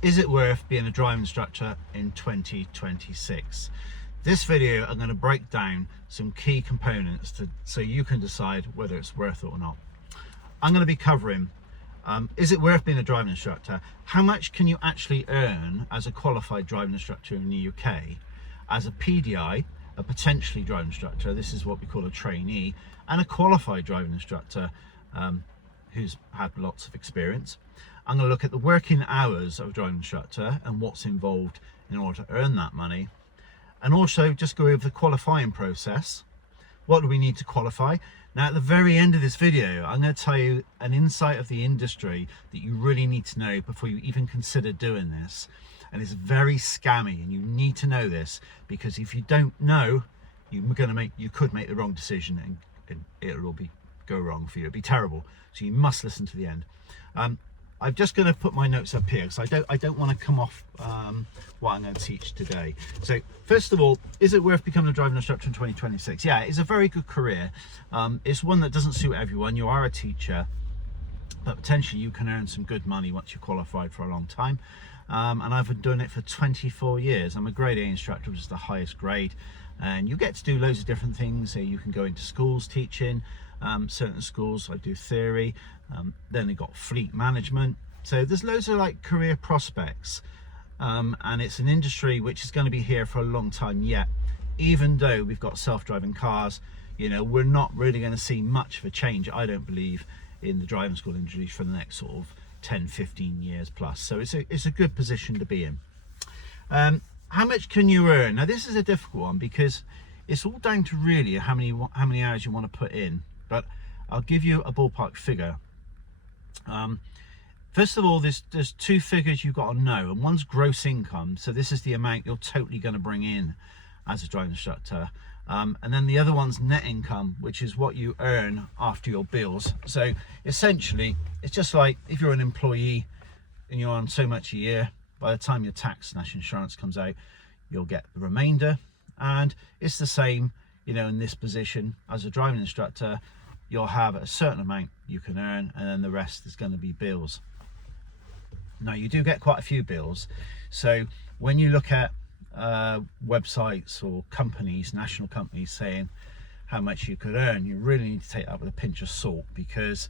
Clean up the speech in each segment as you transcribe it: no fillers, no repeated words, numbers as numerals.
Is it worth being a driving instructor in 2026? This video, I'm going to break down some key components so you can decide whether it's worth it or not. I'm going to be covering, is it worth being a driving instructor? How much can you actually earn as a qualified driving instructor in the UK? As a PDI, a potentially driving instructor, this is what we call a trainee, and a qualified driving instructor who's had lots of experience. I'm going to look at the working hours of a driving instructor and what's involved in order to earn that money, and also just go over the qualifying process. What do we need to qualify? Now at the very end of this video, I'm going to tell you an insight of the industry that you really need to know before you even consider doing this. And it's very scammy, and you need to know this, because if you don't know, you could make the wrong decision, and it will go wrong for you. It'll be terrible. So you must listen to the end. I'm just going to put my notes up here because I don't want to come off what I'm going to teach today. So first of all, is it worth becoming a driving instructor in 2026? Yeah, it's a very good career. It's one that doesn't suit everyone. You are a teacher, but potentially you can earn some good money once you're qualified for a long time. And I've been doing it for 24 years. I'm a grade A instructor, which is the highest grade, and you get to do loads of different things. So you can go into schools teaching, certain schools I do theory, then they got fleet management. So there's loads of like career prospects, and it's an industry which is going to be here for a long time yet. Even though we've got self-driving cars, you know, we're not really going to see much of a change, I don't believe, in the driving school industry for the next sort of 10-15 years plus. So it's a good position to be in. How much can you earn? Now this is a difficult one because it's all down to really how many hours you want to put in, but I'll give you a ballpark figure. First of all, there's two figures you've got to know, and one's gross income, so this is the amount you're totally going to bring in as a driving instructor, and then the other one's net income, which is what you earn after your bills. So essentially it's just like if you're an employee and you're on so much a year, by the time your tax and national insurance comes out, you'll get the remainder. And it's the same, you know, in this position as a driving instructor. You'll have a certain amount you can earn, and then the rest is going to be bills. Now you do get quite a few bills, so when you look at websites or companies, national companies, saying how much you could earn, you really need to take that with a pinch of salt, because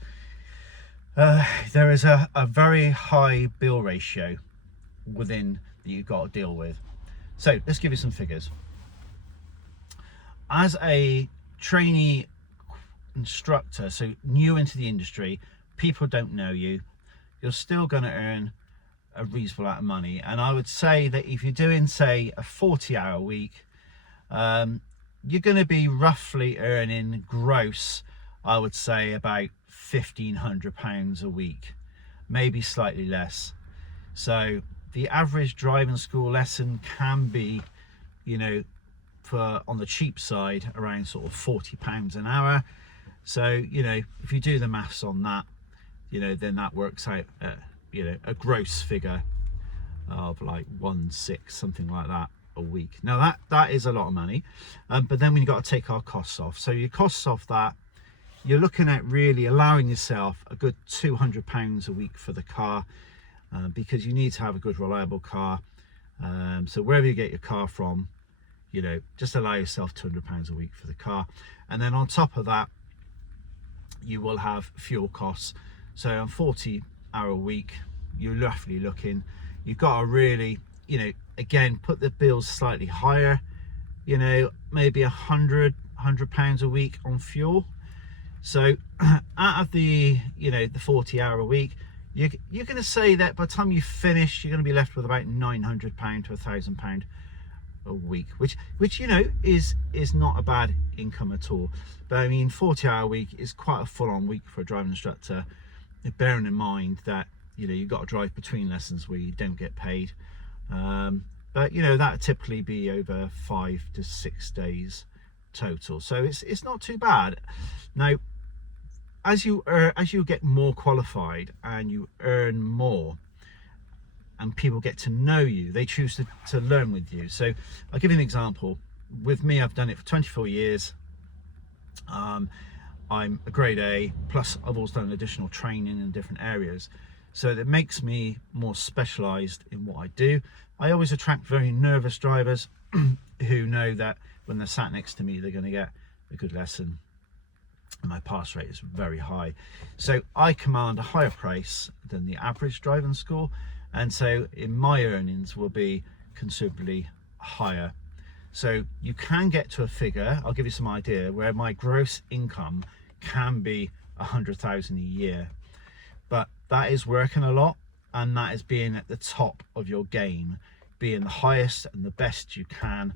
there is a very high bill ratio within that you've got to deal with. So let's give you some figures. As a trainee instructor, so new into the industry, people don't know you, you're still going to earn a reasonable amount of money. And I would say that if you're doing, say, a 40-hour week, you're going to be roughly earning gross, I would say, about £1,500 a week, maybe slightly less. So the average driving school lesson can be, you know, for on the cheap side, around sort of £40 an hour. So, you know, if you do the maths on that, you know, then that works out, you know, a gross figure of like 1.6, something like that a week. Now that is a lot of money, but then when you've got to take our costs off, so your costs off that, you're looking at really allowing yourself a good £200 a week for the car, because you need to have a good reliable car. So wherever you get your car from, you know, just allow yourself £200 a week for the car. And then on top of that, you will have fuel costs. So on 40-hour week, you're roughly looking, you've got to really, you know, again, put the bills slightly higher, you know, maybe £100 a week on fuel. So out of the, you know, the 40-hour week, you're going to say that by the time you finish, you're going to be left with about £900 to £1,000 a week, which you know is not a bad income at all. But I mean, 40-hour week is quite a full-on week for a driving instructor, bearing in mind that, you know, you've got to drive between lessons where you don't get paid, but you know, that typically be over 5 to 6 days total, so it's not too bad. Now as you get more qualified and you earn more, and people get to know you, they choose to learn with you. So I'll give you an example. With me, I've done it for 24 years. I'm a grade A, plus I've also done additional training in different areas. So that makes me more specialized in what I do. I always attract very nervous drivers who know that when they're sat next to me, they're going to get a good lesson. And my pass rate is very high. So I command a higher price than the average driving school. And so in my earnings will be considerably higher. So you can get to a figure, I'll give you some idea, where my gross income can be 100,000 a year. But that is working a lot, and that is being at the top of your game, being the highest and the best you can,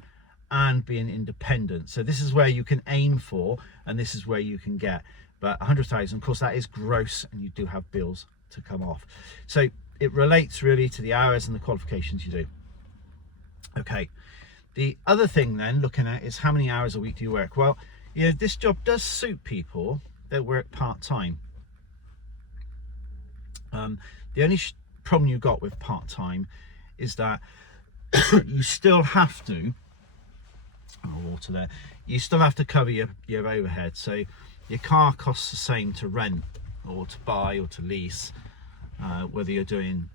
and being independent. So this is where you can aim for, and this is where you can get. But 100,000, of course, that is gross, and you do have bills to come off. So it relates really to the hours and the qualifications you do. Okay, the other thing then looking at is how many hours a week do you work? Well, you know, this job does suit people that work part-time. The only problem you've got with part-time is that you still have to, water there, you still have to cover your overhead. So your car costs the same to rent or to buy or to lease, whether you're doing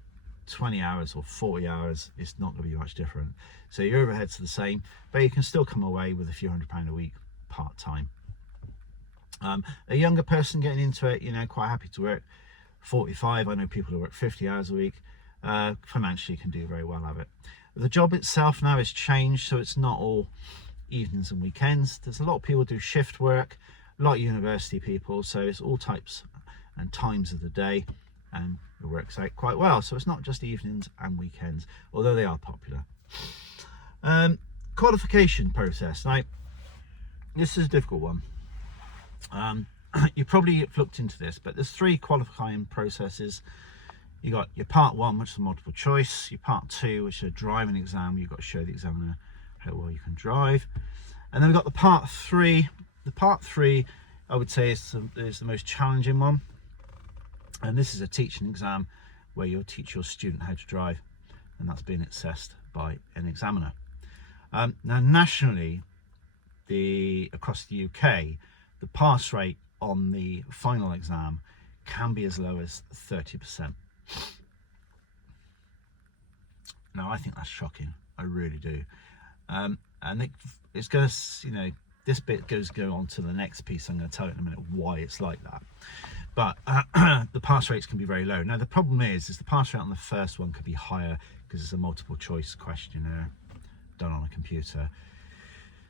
20 hours or 40 hours, it's not going to be much different. So your overheads are the same, but you can still come away with a few £100 a week part-time. A younger person getting into it, you know, quite happy to work 45. I know people who work 50 hours a week, financially can do very well of it. The job itself now has changed, so it's not all evenings and weekends. There's a lot of people do shift work, a lot of university people, so it's all types and times of the day, and it works out quite well. So it's not just evenings and weekends, although they are popular. Qualification process. Now, this is a difficult one. You probably have looked into this, but there's 3 qualifying processes. You got your part 1, which is multiple choice, your part 2, which is a driving exam. You've got to show the examiner how well you can drive, and then we've got the part 3. The part 3, I would say, is the most challenging one, and this is a teaching exam where you'll teach your student how to drive, and that's being assessed by an examiner. Now nationally, across the UK, the pass rate on the final exam can be as low as 30%. Now I think that's shocking, I really do. And it's going to, you know, this bit goes on to the next piece. I'm going to tell you in a minute why it's like that. But the pass rates can be very low. Now the problem is the pass rate on the first one could be higher because it's a multiple choice questionnaire done on a computer.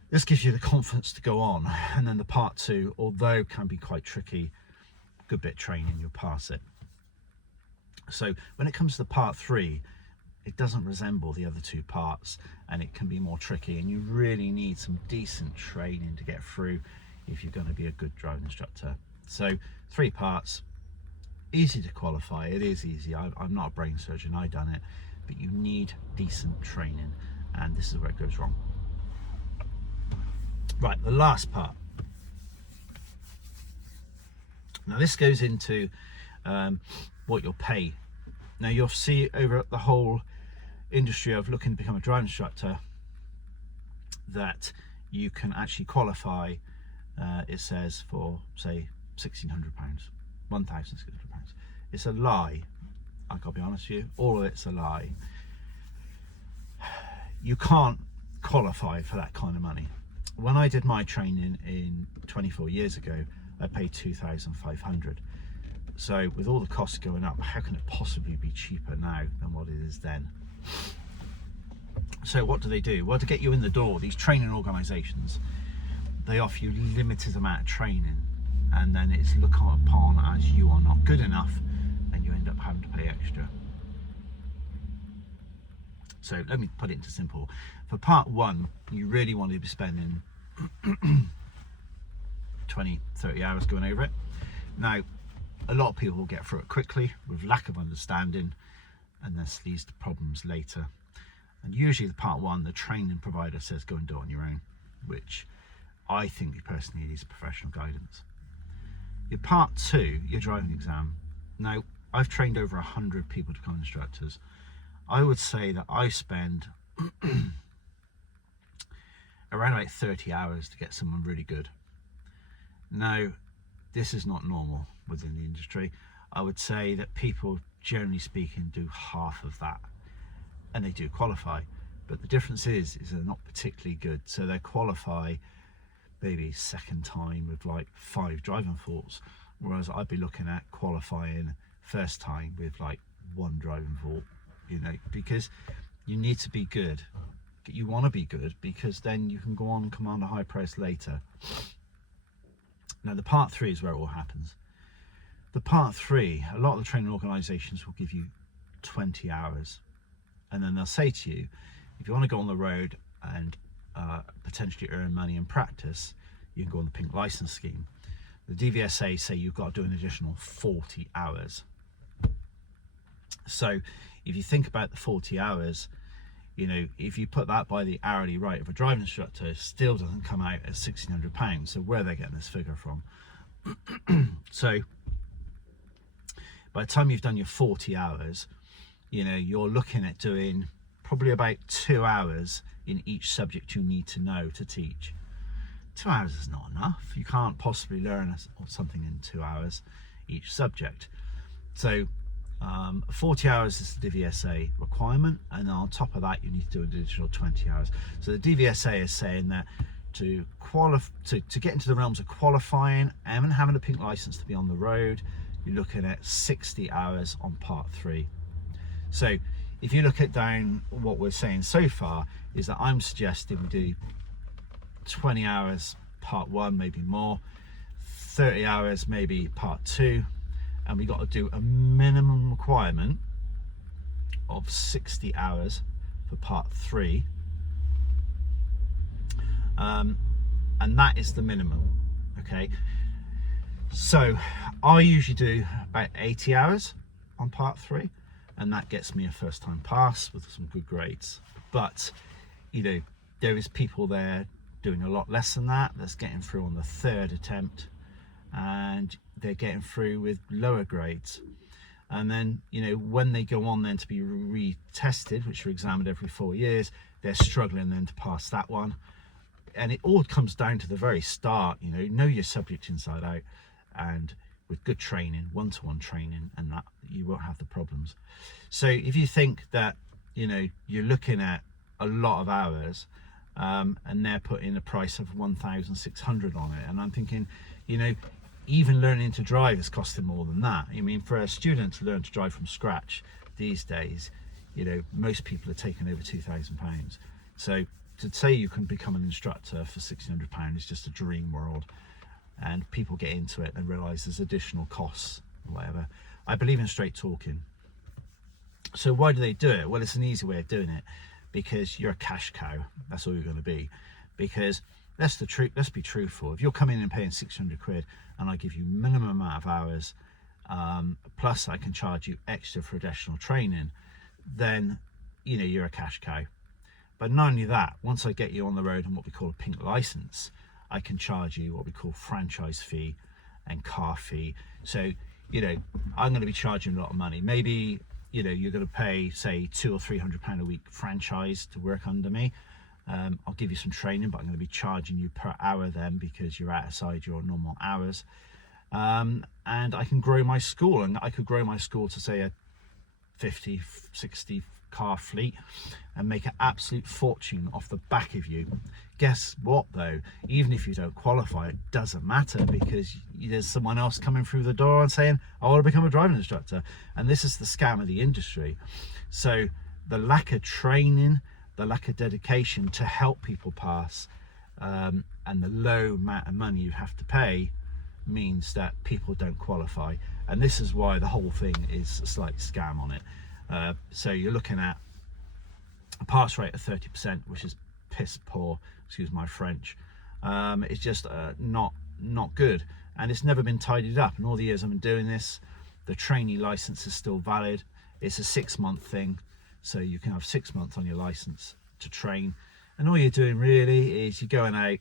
This gives you the confidence to go on, and then the part 2, although can be quite tricky, good bit of training, you'll pass it. So when it comes to the part 3, it doesn't resemble the other 2 parts, and it can be more tricky, and you really need some decent training to get through if you're going to be a good driving instructor. So 3 parts, easy to qualify. It is easy. I'm not a brain surgeon, I've done it, but you need decent training, and this is where it goes wrong. Right, the last part. Now this goes into what you'll pay. Now you'll see over the whole industry of looking to become a driving instructor that you can actually qualify, it says, for say £1,600, £1,600. It's a lie. I've got to be honest with you, all of it's a lie. You can't qualify for that kind of money. When I did my training in 24 years ago, I paid £2,500. So with all the costs going up, how can it possibly be cheaper now than what it is then? So what do? Well, to get you in the door, these training organisations, they offer you limited amount of training, and then it's looked upon as you are not good enough, and you end up having to pay extra. So let me put it into simple. For part 1, you really want to be spending 20, 30 hours going over it. Now, a lot of people will get through it quickly with lack of understanding, and this leads to problems later. And usually the part 1, the training provider says go and do it on your own, which I think personally needs professional guidance. Your part 2, your driving exam. Now, I've trained over 100 people to become instructors. I would say that I spend around about 30 hours to get someone really good. Now, this is not normal within the industry. I would say that people, generally speaking, do half of that, and they do qualify. But the difference is they're not particularly good. So they qualify maybe second time with like 5 driving faults, whereas I'd be looking at qualifying first time with like 1 driving fault, you know, because you need to be good. You want to be good because then you can go on and command a high price later. Now the part 3 is where it all happens. The part 3, a lot of the training organisations will give you 20 hours, and then they'll say to you, if you want to go on the road and potentially earn money in practice, you can go on the pink license scheme. The DVSA say you've got to do an additional 40 hours. So if you think about the 40 hours, you know, if you put that by the hourly rate of a driving instructor, it still doesn't come out at £1,600. So where are they getting this figure from? So by the time you've done your 40 hours, you know, you're looking at doing probably about 2 hours in each subject you need to know to teach. 2 hours is not enough. You can't possibly learn something in 2 hours each subject. So 40 hours is the DVSA requirement, and on top of that you need to do an additional 20 hours. So the DVSA is saying that to get into the realms of qualifying and having a pink license to be on the road, you're looking at 60 hours on part 3. So if you look at down what we're saying so far, is that I'm suggesting we do 20 hours part 1, maybe more, 30 hours maybe part 2, and we got to do a minimum requirement of 60 hours for part 3, and that is the minimum. Okay, so I usually do about 80 hours on part 3, and that gets me a first time pass with some good grades. But you know, there is people there doing a lot less than that, that's getting through on the 3rd attempt, and they're getting through with lower grades. And then, you know, when they go on then to be retested, which are examined every 4 years, they're struggling then to pass that one. And it all comes down to the very start, you know your subject inside out, and with good training, one-to-one training, and that, you won't have the problems. So if you think that, you know, you're looking at a lot of hours, and they're putting a price of 1,600 on it, and I'm thinking, you know, even learning to drive is costing more than that. I mean, for a student to learn to drive from scratch these days, you know, most people are taking over £2,000. So to say you can become an instructor for £1,600 is just a dream world, and people get into it and realize there's additional costs or whatever. I believe in straight talking. So why do they do it? Well, it's an easy way of doing it, because you're a cash cow. That's all you're going to be. Because let's be truthful. If you're coming in and paying 600 quid and I give you minimum amount of hours, plus I can charge you extra for additional training, then, you know, you're a cash cow. But not only that, once I get you on the road on what we call a pink license, I can charge you what we call franchise fee and car fee. So, you know, I'm going to be charging a lot of money. Maybe, you know, you're going to pay, say, £200 or £300 a week franchise to work under me. I'll give you some training, but I'm going to be charging you per hour then, because you're outside your normal hours. And I can grow my school, and I could grow my school to, say, a 50, 60 car fleet and make an absolute fortune off the back of you. Guess what though? Even if you don't qualify, it doesn't matter, because there's someone else coming through the door and saying, I want to become a driving instructor. And this is the scam of the industry. So the lack of training, the lack of dedication to help people pass, and the low amount of money you have to pay means that people don't qualify. And this is why the whole thing is a slight scam on it. So you're looking at a pass rate of 30%, which is piss poor, excuse my French. It's just not good, and it's never been tidied up. In all the years I've been doing this, the trainee license is still valid. It's a 6-month thing, so you can have 6 months on your license to train, and all you're doing really is you're going out,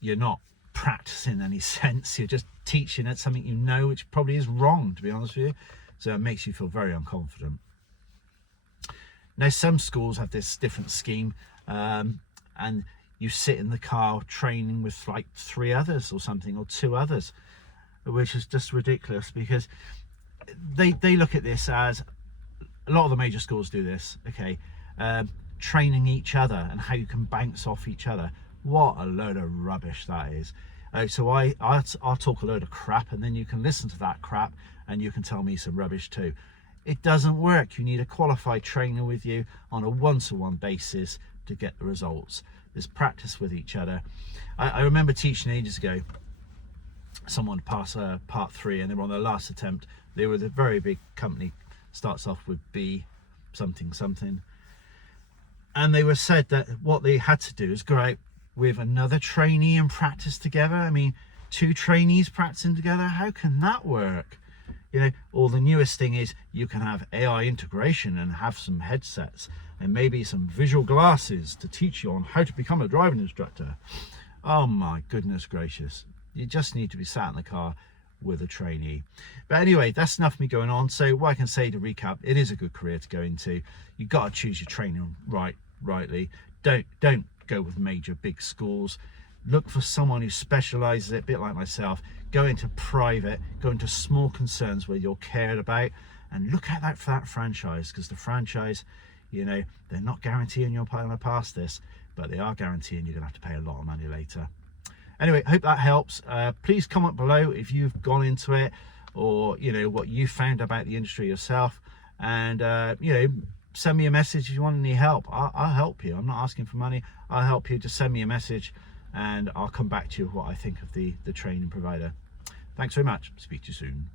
you're not practicing in any sense, you're just teaching at something you know, which probably is wrong, to be honest with you. So it makes you feel very unconfident. Now, some schools have this different scheme, and you sit in the car training with like 3 others or something, or 2 others, which is just ridiculous, because they look at this as, a lot of the major schools do this, okay, training each other and how you can bounce off each other. What a load of rubbish that is. So I'll talk a load of crap, and then you can listen to that crap and you can tell me some rubbish too. It doesn't work. You need a qualified trainer with you on a one-to-one basis to get the results. There's practice with each other. I remember teaching ages ago, someone passed part 3 and they were on their last attempt. They were a very big company, starts off with B something something, and they were said that what they had to do is go out with another trainee and practice together. I mean, 2 trainees practicing together, how can that work? You know, or the newest thing is you can have AI integration and have some headsets and maybe some visual glasses to teach you on how to become a driving instructor. Oh my goodness gracious. You just need to be sat in the car with a trainee. But anyway, that's enough of me going on. So what I can say to recap, it is a good career to go into. You've got to choose your training rightly. Don't go with major big schools. Look for someone who specializes, a bit like myself. Go into private, go into small concerns where you're cared about, and look at that for that franchise, because the franchise, you know, they're not guaranteeing you're going to pass this, but they are guaranteeing you're going to have to pay a lot of money later. Anyway, hope that helps. Please comment below if you've gone into it, or you know what you found about the industry yourself, and you know, send me a message if you want any help. I'll help you. I'm not asking for money. I'll help you. Just send me a message and I'll come back to you with what I think of the training provider. Thanks very much. Speak to you soon.